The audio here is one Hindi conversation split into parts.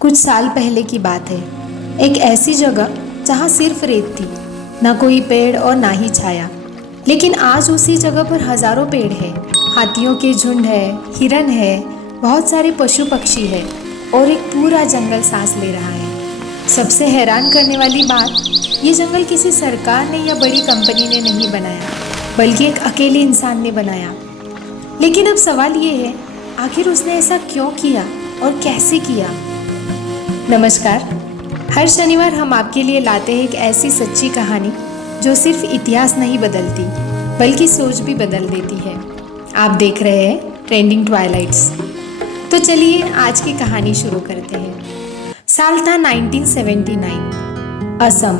कुछ साल पहले की बात है। एक ऐसी जगह जहाँ सिर्फ रेत थी, ना कोई पेड़ और ना ही छाया। लेकिन आज उसी जगह पर हजारों पेड़ हैं, हाथियों के झुंड है, हिरन है, बहुत सारे पशु पक्षी है और एक पूरा जंगल सांस ले रहा है। सबसे हैरान करने वाली बात, ये जंगल किसी सरकार ने या बड़ी कंपनी ने नहीं बनाया, बल्कि एक अकेले इंसान ने बनाया। लेकिन अब सवाल ये है, आखिर उसने ऐसा क्यों किया और कैसे किया? नमस्कार। हर शनिवार हम आपके लिए लाते हैं एक ऐसी सच्ची कहानी जो सिर्फ इतिहास नहीं बदलती, बल्कि सोच भी बदल देती है। आप देख रहे हैं ट्रेंडिंग ट्वाइलाइट्स। तो चलिए आज की कहानी शुरू करते हैं। साल था 1979। असम,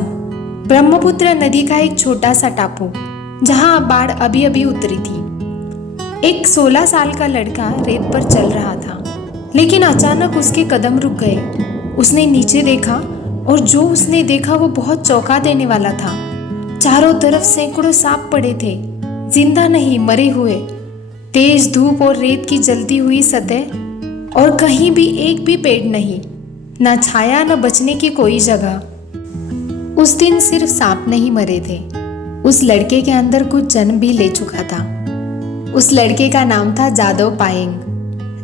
ब्रह्मपुत्र नदी का एक छोटा सा टापू, जहां बाढ़ अभी अभी उतरी थी। एक 16 साल का लड़का रेत पर चल रहा था, लेकिन अचानक उसके कदम रुक गए। उसने नीचे देखा और जो उसने देखा वो बहुत चौंका देने वाला था। चारों तरफ सैकड़ों सांप पड़े थे, जिंदा नहीं, मरे हुए। तेज धूप और रेत की जलती हुई सतह, और कहीं भी एक भी पेड़ नहीं, ना छाया, ना बचने की कोई जगह। उस दिन सिर्फ सांप नहीं मरे थे, उस लड़के के अंदर कुछ जन्म भी ले चुका था। उस लड़के का नाम था जादव पायेंग।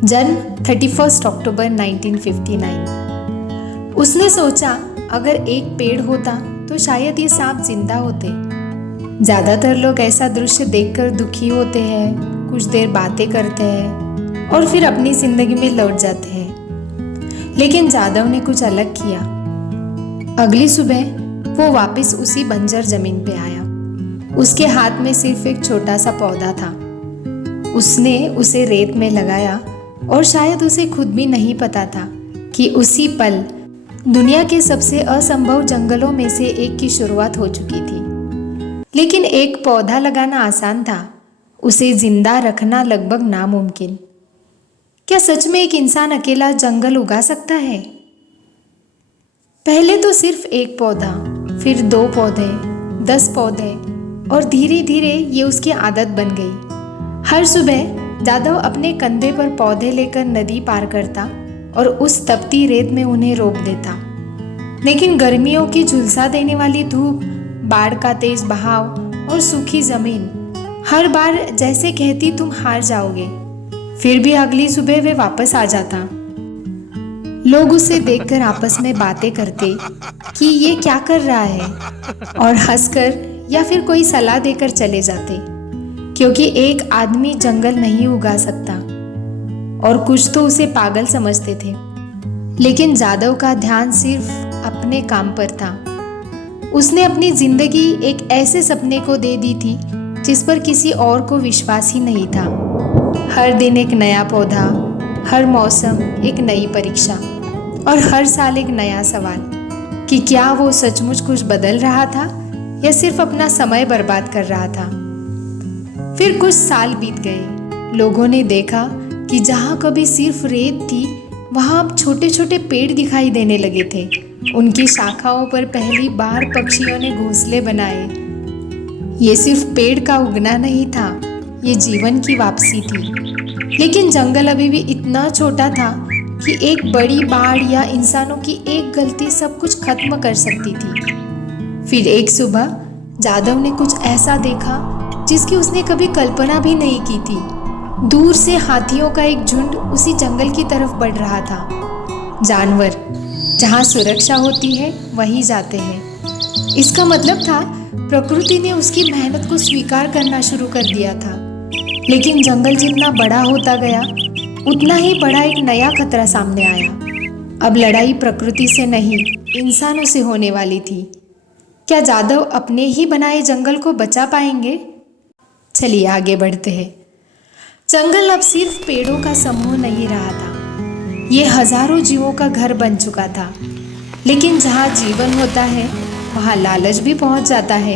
जन्म 31 अक्टूबर 1959। उसने सोचा, अगर एक पेड़ होता तो शायद ये सांप जिंदा होते। ज्यादातर लोग ऐसा दृश्य देखकर दुखी होते हैं, कुछ देर बातें करते हैं और फिर अपनी जिंदगी में लौट जाते हैं। लेकिन जादव ने कुछ अलग किया। अगली सुबह वो वापस उसी बंजर जमीन पे आया। उसके हाथ में सिर्फ एक छोटा सा पौधा था। उसने उसे रेत में लगाया और शायद उसे खुद भी नहीं पता था कि उसी पल दुनिया के सबसे असंभव जंगलों में से एक की शुरुआत हो चुकी थी। लेकिन एक पौधा लगाना आसान था, उसे जिंदा रखना लगभग नामुमकिन। क्या सच में एक इंसान अकेला जंगल उगा सकता है? पहले तो सिर्फ एक पौधा, फिर 2 पौधे, 10 पौधे, और धीरे धीरे ये उसकी आदत बन गई। हर सुबह जादव अपने कंधे पर पौधे लेकर नदी पार करता और उस तपती रेत में उन्हें रोक देता। लेकिन गर्मियों की झुलसा देने वाली धूप, बाढ़ का तेज बहाव और सूखी जमीन हर बार जैसे कहती तुम हार जाओगे। फिर भी अगली सुबह वे वापस आ जाता। लोग उसे देखकर आपस में बातें करते कि ये क्या कर रहा है, और हंसकर या फिर कोई सलाह देकर चले जाते, क्योंकि एक आदमी जंगल नहीं उगा सकता। और कुछ तो उसे पागल समझते थे। लेकिन जादव का ध्यान सिर्फ अपने काम पर था। उसने अपनी जिंदगी एक ऐसे सपने को दे दी थी जिस पर किसी और को विश्वास ही नहीं था। हर दिन एक नया पौधा, हर मौसम एक नई परीक्षा, और हर साल एक नया सवाल कि क्या वो सचमुच कुछ बदल रहा था या सिर्फ अपना समय बर्बाद कर रहा था। फिर कुछ साल बीत गए। लोगों ने देखा कि जहाँ कभी सिर्फ रेत थी, वहाँ अब छोटे छोटे पेड़ दिखाई देने लगे थे। उनकी शाखाओं पर पहली बार पक्षियों ने घोंसले बनाए। ये सिर्फ पेड़ का उगना नहीं था, ये जीवन की वापसी थी। लेकिन जंगल अभी भी इतना छोटा था कि एक बड़ी बाढ़ या इंसानों की एक गलती सब कुछ खत्म कर सकती थी। फिर एक सुबह जादव ने कुछ ऐसा देखा जिसकी उसने कभी कल्पना भी नहीं की थी। दूर से हाथियों का एक झुंड उसी जंगल की तरफ बढ़ रहा था। जानवर जहाँ सुरक्षा होती है वहीं जाते हैं। इसका मतलब था प्रकृति ने उसकी मेहनत को स्वीकार करना शुरू कर दिया था। लेकिन जंगल जितना बड़ा होता गया, उतना ही बड़ा एक नया खतरा सामने आया। अब लड़ाई प्रकृति से नहीं, इंसानों से होने वाली थी। क्या जादव अपने ही बनाए जंगल को बचा पाएंगे? चलिए आगे बढ़ते हैं। जंगल अब सिर्फ पेड़ों का समूह नहीं रहा था, ये हजारों जीवों का घर बन चुका था। लेकिन जहाँ जीवन होता है, वहाँ लालच भी पहुँच जाता है।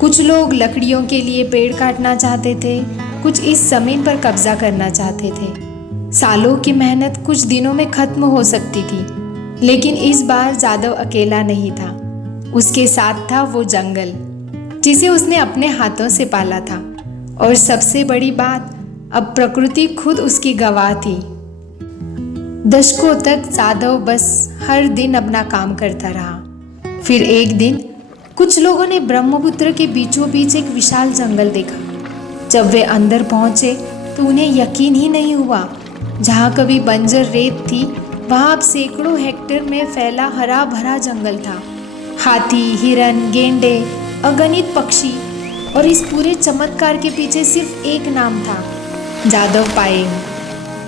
कुछ लोग लकड़ियों के लिए पेड़ काटना चाहते थे, कुछ इस जमीन पर कब्जा करना चाहते थे। सालों की मेहनत कुछ दिनों में खत्म हो सकती थी, लेकिन इस बार जादव अकेला नहीं था। उसके साथ था वो जंगल जिसे उसने अपने हाथों से पाला था। और सबसे बड़ी बात, अब प्रकृति खुद उसकी गवाह थी। दशकों तक जादव बस हर दिन अपना काम करता रहा। फिर एक दिन कुछ लोगों ने ब्रह्मपुत्र के बीचों बीच एक विशाल जंगल देखा। जब वे अंदर पहुंचे तो उन्हें यकीन ही नहीं हुआ। जहाँ कभी बंजर रेत थी वहाँ अब सैकड़ों हेक्टेयर में फैला हरा भरा जंगल था। हाथी, हिरन, गेंडे, अगणित पक्षी, और इस पूरे चमत्कार के पीछे सिर्फ एक नाम था, जादव पायेंग।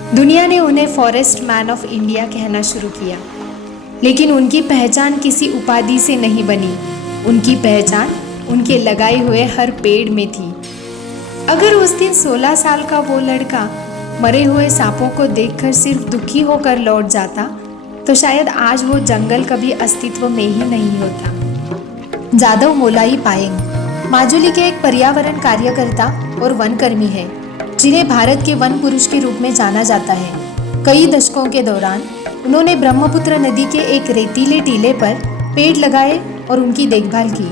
दुनिया ने उन्हें फॉरेस्ट मैन ऑफ इंडिया कहना शुरू किया। लेकिन उनकी पहचान किसी उपाधि से नहीं बनी, उनकी पहचान उनके लगाए हुए हर पेड़ में थी। अगर उस दिन 16 साल का वो लड़का मरे हुए सांपों को देखकर सिर्फ दुखी होकर लौट जाता तो शायद आज वो जंगल कभी अस्तित्व में ही नहीं होता। जादव मोलाई पायेंग माजुली के एक पर्यावरण कार्यकर्ता और वनकर्मी हैं, जिन्हें भारत के वन पुरुष के रूप में जाना जाता है। कई दशकों के दौरान उन्होंने ब्रह्मपुत्र नदी के एक रेतीले टीले पर पेड़ लगाए और उनकी देखभाल की,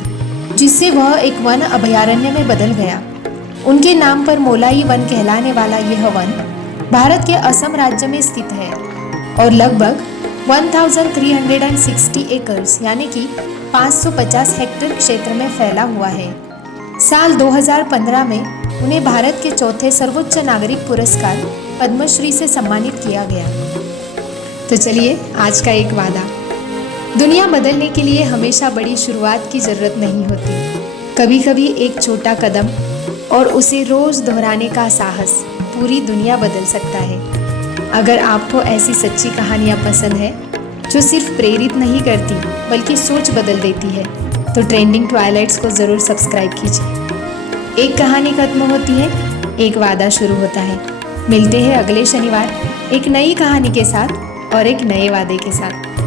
जिससे वह एक वन अभयारण्य में बदल गया। उनके नाम पर मोलाई वन कहलाने वाला यह वन भारत के असम राज्य में स्थित है और लगभग 1360 एकर्स यानी कि 550 हेक्टेयर क्षेत्र में फैला हुआ है। साल 2015 में उन्हें भारत के चौथे सर्वोच्च नागरिक पुरस्कार पद्मश्री से सम्मानित किया गया। तो चलिए आज का एक वादा। दुनिया बदलने के लिए हमेशा बड़ी शुरुआत की जरूरत नहीं होती। कभी कभी एक छोटा कदम और उसे रोज दोहराने का साहस पूरी दुनिया बदल सकता है। अगर आपको ऐसी सच्ची कहानियाँ पसंद है जो सिर्फ प्रेरित नहीं करती बल्कि सोच बदल देती है तो ट्रेंडिंग ट्वाइलाइट्स को ज़रूर सब्सक्राइब कीजिए। एक कहानी खत्म होती है, एक वादा शुरू होता है। मिलते हैं अगले शनिवार एक नई कहानी के साथ और एक नए वादे के साथ।